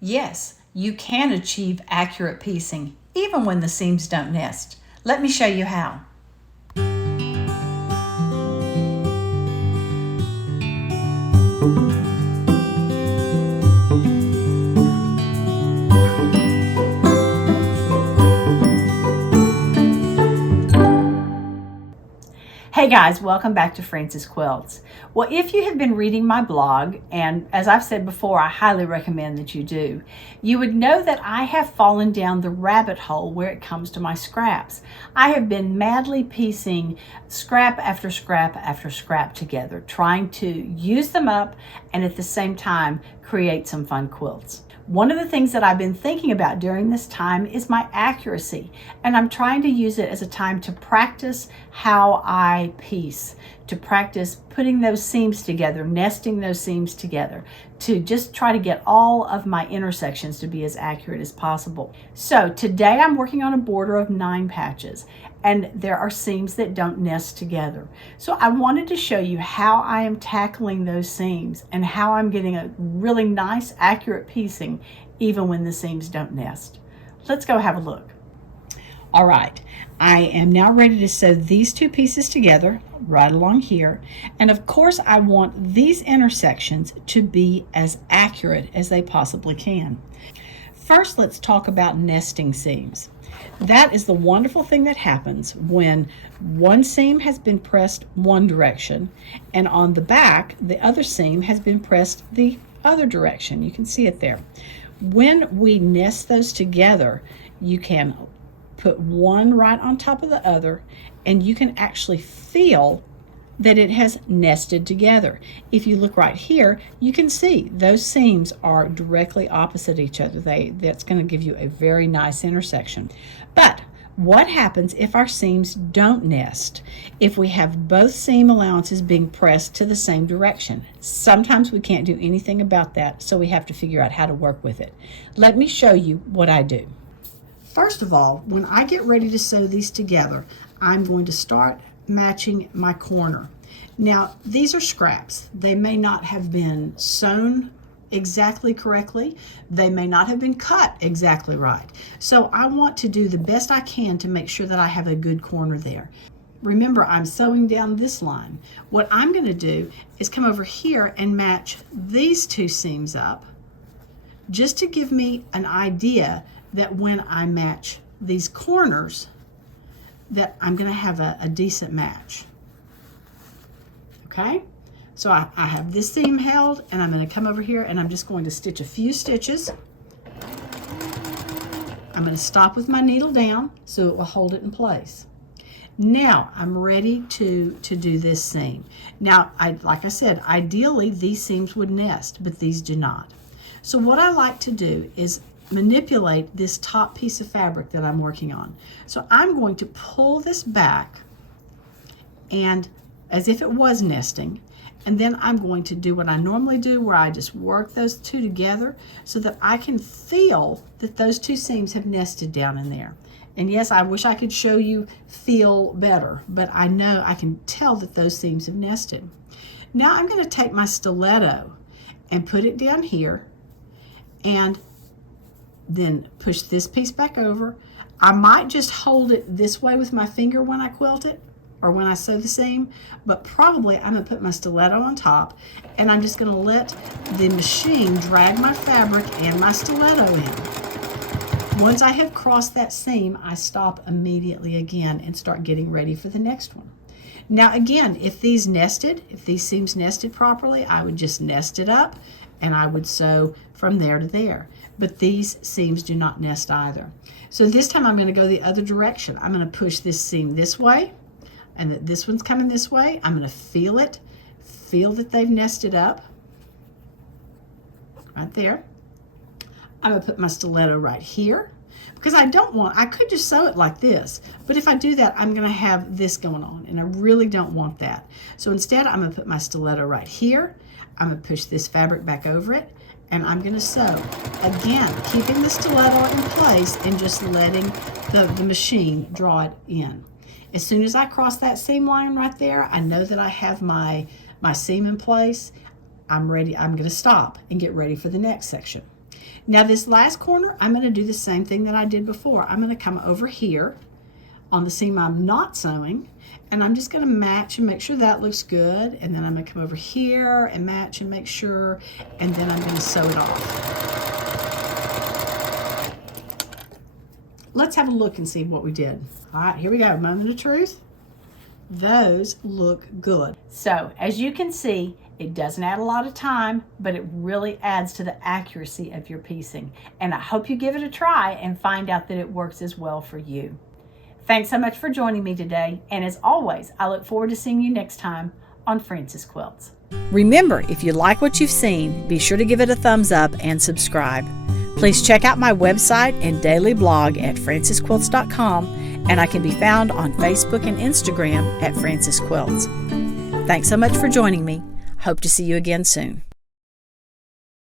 Yes, you can achieve accurate piecing even when the seams don't nest. Let me show you how. Hey guys, welcome back to Frances Quilts. Well, if you have been reading my blog, and as I've said before, I highly recommend that you do, you would know that I have fallen down the rabbit hole where it comes to my scraps. I have been madly piecing scrap after scrap after scrap together, trying to use them up and at the same time create some fun quilts. One of the things that I've been thinking about during this time is my accuracy, and I'm trying to use it as a time to practice how I piece, to practice putting those seams together, nesting those seams together, to just try to get all of my intersections to be as accurate as possible. So today I'm working on a border of 9 patches, and there are seams that don't nest together. So I wanted to show you how I am tackling those seams and how I'm getting a really nice, accurate piecing even when the seams don't nest. Let's go have a look. All right, I am now ready to sew these 2 pieces together right along here. And of course, I want these intersections to be as accurate as they possibly can. First, let's talk about nesting seams. That is the wonderful thing that happens when one seam has been pressed one direction and on the back, the other seam has been pressed the other direction. You can see it there. When we nest those together, you can put one right on top of the other and you can actually feel that it has nested together. If you look right here, you can see those seams are directly opposite each other. That's going to give you a very nice intersection. But what happens if our seams don't nest? If we have both seam allowances being pressed to the same direction? Sometimes we can't do anything about that, so we have to figure out how to work with it. Let me show you what I do. First of all, when I get ready to sew these together, I'm going to start matching my corner. Now, these are scraps. They may not have been sewn exactly correctly. They may not have been cut exactly right. So I want to do the best I can to make sure that I have a good corner there. Remember, I'm sewing down this line. What I'm going to do is come over here and match these 2 seams up just to give me an idea that when I match these corners, that I'm going to have a decent match. Okay, so I have this seam held, and I'm going to come over here and I'm just going to stitch a few stitches. I'm going to stop with my needle down so it will hold it in place. Now I'm ready to do this seam. Now, like I said, ideally these seams would nest, but these do not. So what I like to do is manipulate this top piece of fabric that I'm working on. So I'm going to pull this back and as if it was nesting, and then I'm going to do what I normally do where I just work those 2 together so that I can feel that those 2 seams have nested down in there. And yes, I wish I could show you feel better, but I know I can tell that those seams have nested. Now I'm going to take my stiletto and put it down here and then push this piece back over. I might just hold it this way with my finger when I quilt it or when I sew the seam, but probably I'm going to put my stiletto on top and I'm just going to let the machine drag my fabric and my stiletto in. Once I have crossed that seam, I stop immediately again and start getting ready for the next one. Now again, if these seams nested properly, I would just nest it up and I would sew from there to there. But these seams do not nest either. So this time I'm going to go the other direction. I'm going to push this seam this way, and this one's coming this way. I'm going to feel it, feel that they've nested up right there. I'm going to put my stiletto right here because I could just sew it like this, but if I do that, I'm going to have this going on, and I really don't want that. So instead, I'm going to put my stiletto right here. I'm going to push this fabric back over it, and I'm going to sew. Again, keeping the stiletto in place and just letting the machine draw it in. As soon as I cross that seam line right there, I know that I have my seam in place. I'm ready. I'm going to stop and get ready for the next section. Now this last corner, I'm going to do the same thing that I did before. I'm going to come over here on the seam I'm not sewing, and I'm just going to match and make sure that looks good, and then I'm going to come over here and match and make sure, and then I'm going to sew it off. Let's have a look and see what we did. All right, here we go, moment of truth. Those look good. So as you can see, it doesn't add a lot of time, but it really adds to the accuracy of your piecing. And I hope you give it a try and find out that it works as well for you. Thanks so much for joining me today. And as always, I look forward to seeing you next time on Frances Quilts. Remember, if you like what you've seen, be sure to give it a thumbs up and subscribe. Please check out my website and daily blog at francesquilts.com, and I can be found on Facebook and Instagram at Frances Quilts. Thanks so much for joining me. Hope to see you again soon.